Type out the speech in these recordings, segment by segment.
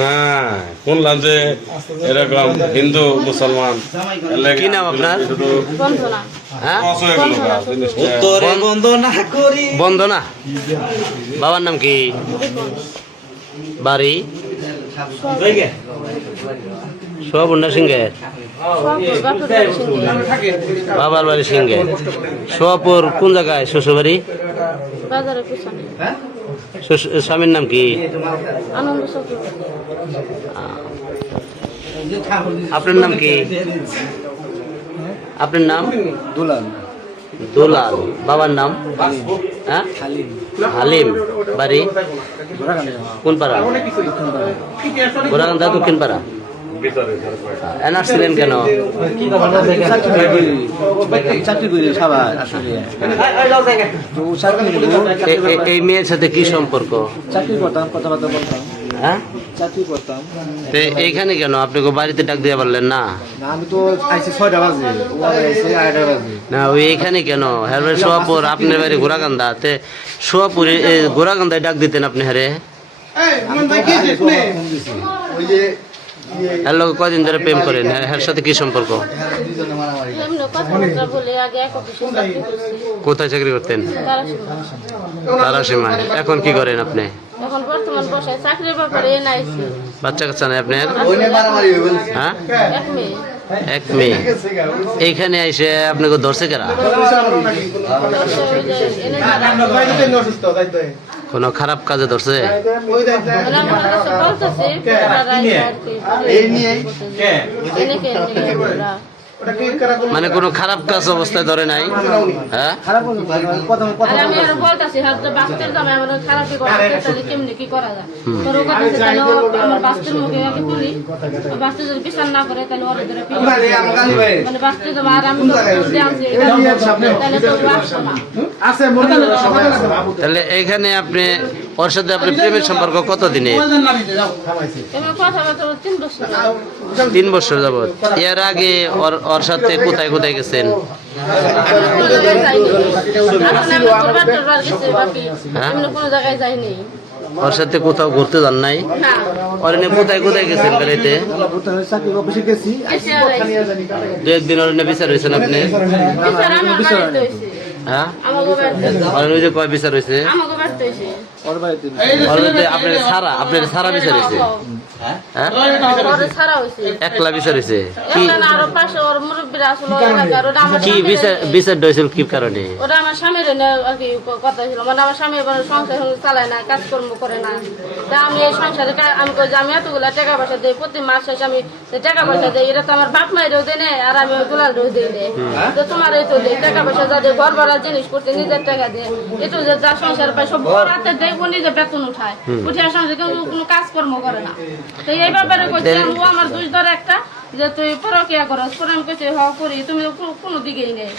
না শুনলাম যে এরকম হিন্দু মুসলমান কি নাম আপনার? হ্যাঁ? বন্দনা। বাবার নাম কি? বাড়ি সোয়াবুন্ডা সিংহের, বাবার বাড়ি সিংহের। সোয়াপুর কোন জায়গায় শ্বশুর বাড়ি? স্বামীর নাম কি? আপনার নাম কি? আপনার নাম? দুলাল। দুলাল। বাবার নাম? হ্যাঁ, হালিম। বাড়ি কোন পাড়া? গোরাকান্দা দক্ষিণ পাড়া। আসছিলেন কেন? এই মেয়ের সাথে কি সম্পর্ক? চাকরি করতাম, কথাবার্তা বলতাম। হ্যাঁ, চাকরি করতাম। এইখানে কেন? আপনি বাড়িতে ডাক দিয়ে পারলেন না? আমি তো আইসি 6টা বাজে, ও আইসি 8টা বাজে। না, ওই এখানে কেন? হ্যাঁ, সোয়াপুর আপনার বাড়ি গোরাকান্দা, তে সোয়াপুরে গোরাকান্দায় ডাক দিতেন আপনি? হারে হ্যাঁ, লোক কদিন ধরে প্রেম করেন? হ্যাঁ, সাথে কি সম্পর্ক? কোথায় চাকরি করতেন? তারাসীমায়। এখন কি করেন আপনি? বাচ্চা কাচ্চা নাই আপনার? হ্যাঁ, এক মেয়ে। এইখানে এসে আপনাকে ধরছে কারা? কোনো খারাপ কাজে ধরছে? মানে কোনো খারাপ কাজ অবস্থায় ধরে নাই? হ্যাঁ, তাহলে এইখানে আপনি ওর সাথে আপনি প্রেমের সম্পর্ক কতদিনে? 3 বছর যাবত। এর আগে ওর সাথে কোথায় কোথায় গেছেন? ওর সাথে কোথাও ঘুরতে যান নাই? ওর কোথায় কোথায় গেছেন বেড়াইতে? 2-1 দিন ওর বিচার হয়েছেন আপনি? হ্যাঁ, কয় বিচার হয়েছে? আপনার সারা বিচার হয়েছে? একলা বিচার হয়েছে? কি বিচার হয়েছিল? কি কারণে? ওটা আমার স্বামীর আর কি কথা ছিল, মানে আমার স্বামী সংসার চালায় না, কাজকর্ম করে না। তা আমি এই সংসারে আমি কই যে আমি এতগুলা টাকা পয়সা দিই, প্রতি মাস শেষে আমি টাকা পয়সা দিই, এটা তো আমার বাপ মায়েরও দেয় নেই, আর আমি গুলাল দিই নেই। তো তোমার এই তো দেয় টাকা পয়সা যা দিয়ে, ঘর ভাড়া জিনিস করতে নিজের টাকা দিয়ে, একটু যে যা সংসার পায় সব রাতে দেয়, ও নিজে বেতন উঠায়, উঠে সংসার কোনো কাজকর্ম করে না। তো এই ব্যাপারে কইছি ও আমার দুই ধরে একটা যে তুই পরকিয়া করস, পরে আমি কইছি হ করি, তুমি কোনো দিকেই নেই।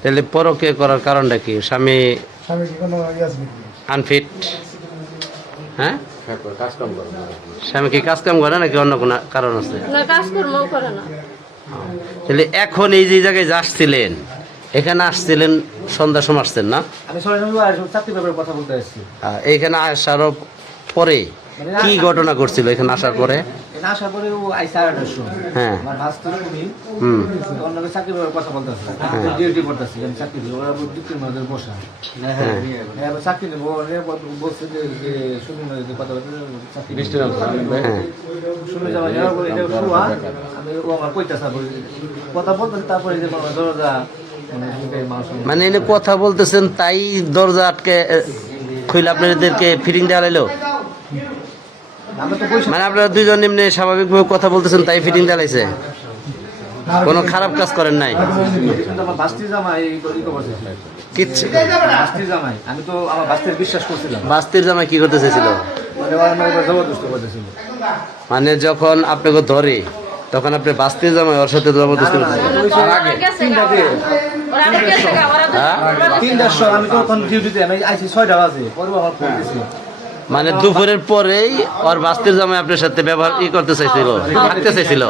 তাহলে পরকিয়া করার কারণটা কি? স্বামী আনফিট? হ্যাঁ, স্বামী কি কাজ কাম করে নাকি অন্য কোনো কারণ আছে? না, কাজকর্ম করে না। তাহলে এখন এই যে জায়গায় আসছিলেন, এখানে আসছিলেন সন্ধ্যার সময় আসছেন না? আমি চাকরি ব্যাপারে কথা বলতে আসছি। এইখানে আসার পরে কি ঘটনা ঘটছিল? এখানে আসার পরে আসার পরে ও আইসা 8টার সময়। হ্যাঁ, আমার ভাস্তার উনি অন্যকে চাকরি ব্যাপারে কথা বলতেছে, ডিউটি করতেছি, আমি চাকরি করি, ওরা ডিউটির মধ্যে বসা। হ্যাঁ, চাকরি নেব বলছে যে শুনে কথা বলতে চাকরি শুনে যাওয়া যাওয়ার পরে এটা শোয়া, আমি ও আমার কইতেছে কথা বলতেছে, তারপরে যে দরজা মানে এনে কথা বলতেছেন তাই দরজা আটকে খুলে আপনাদেরকে ফিটিং দেওয়া লাইলো? মানে আপনারা দুইজন এমনি স্বাভাবিকভাবে কথা বলতেছেন তাই ফিটিং দেওয়া লাইছে? কোনো খারাপ কাজ করেন নাই? কিচ্ছু। আমি তো আমার বাস্তির বিশ্বাস করছিলাম। বাস্তির জামাই কি করতে চেয়েছিল? মানে যখন আপনাকে ধরে তখন আপনি বাস্তির জামাই ওর সাথে জবরদস্তি করতেছেন? আমি তো ডিউটিতে আমি আইসি 6টা বাজে, পরে আমার ফোন দিছি মানে দুপুরের পরেই ওর বাস্তির জামাই আপনার সাথে ব্যবহার করতে চাইছিল, থাকতে চাইছিল।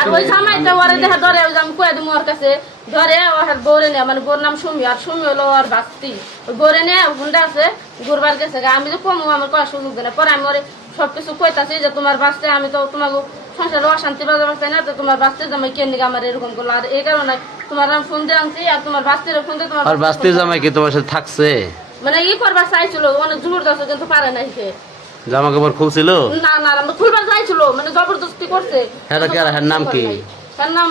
আর ওই জামাইটা ওরে দেখা ধরে ওই যে আমি কয়ে দিব ওর কাছে ধরে ওর বউরে নিয়ে, মানে বউর নাম সুমি, আর সুমি হলো ওর বাস্তি। ওই বউরে নিয়ে হুন্ডা আছে ঘুরবার গেছে, আমি তো কমু আমার করার সুযোগ দেয় না। পরে আমি ওরে সবকিছু কইতাছি যে তোমার বাস্তে, আমি তো তোমাকে সংসারে অশান্তি বাজার পাচ্ছি না, তো তোমার বাস্তে জামাই কেন দিকে আমার এরকম করলো। আর এই কারণে তোমার আমি ফোন দিয়ে আনছি, আর তোমার বাস্তির ফোন দিয়ে তোমার আর বাস্তির জামাই কি তোমার সাথে থাকছে? মানে ই করবার চাইছিল, অনেক জোর দছে কিন্তু পারে নাই সে। জামা কাপড় খুলছিল? না না, আমরা খুলবার চাইছিল, মানে জবরদস্তি করছে। হ্যাঁ কি? আর এর নাম কি? তার নাম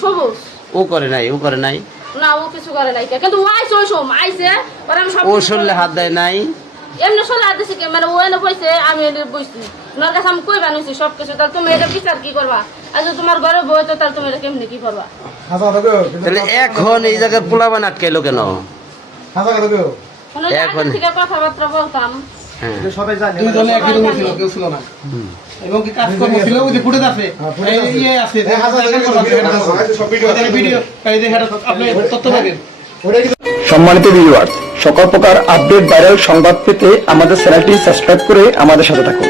সবুজ। ও করে নাই? ও করে নাই না, ও কিছু করে নাই, কিন্তু ও আইছে ওই সময় আইছে, পরে আমি সব ও শরীরে হাত দেয় নাই? এমনি সরে হাত দিছি, মানে ও এনে বইছে, আমি এনে বইছি, ওনার কাছে আমি কই বানাইছি সবকিছু। তাহলে তুমি এটা বিচার কি করবা? আর যদি তোমার ঘরে বই তো তাহলে তুমি এটা কেমনি কি করবা? তাহলে এখন এই জায়গায় পোলাবান আটকাইলো কেন? মানে এখন আগে থেকে কথাবার্তা বলতাম। হ্যাঁ সবাই জানে দুইজনে একই রুমে ছিল, কেউ ছিল না। এবং কি কাজকর্ম ছিল, ওই যে ফুটেজ আছে, এই ইয়ে আছে, ভিডিও, এই যে হেড আপনি তথ্য পাবেন। সম্মানিত ভিউয়ার্স, সকল প্রকার আপডেট ভাইরাল সংবাদ পেতে আমাদের চ্যানেলটি সাবস্ক্রাইব করে আমাদের সাথে থাকুন।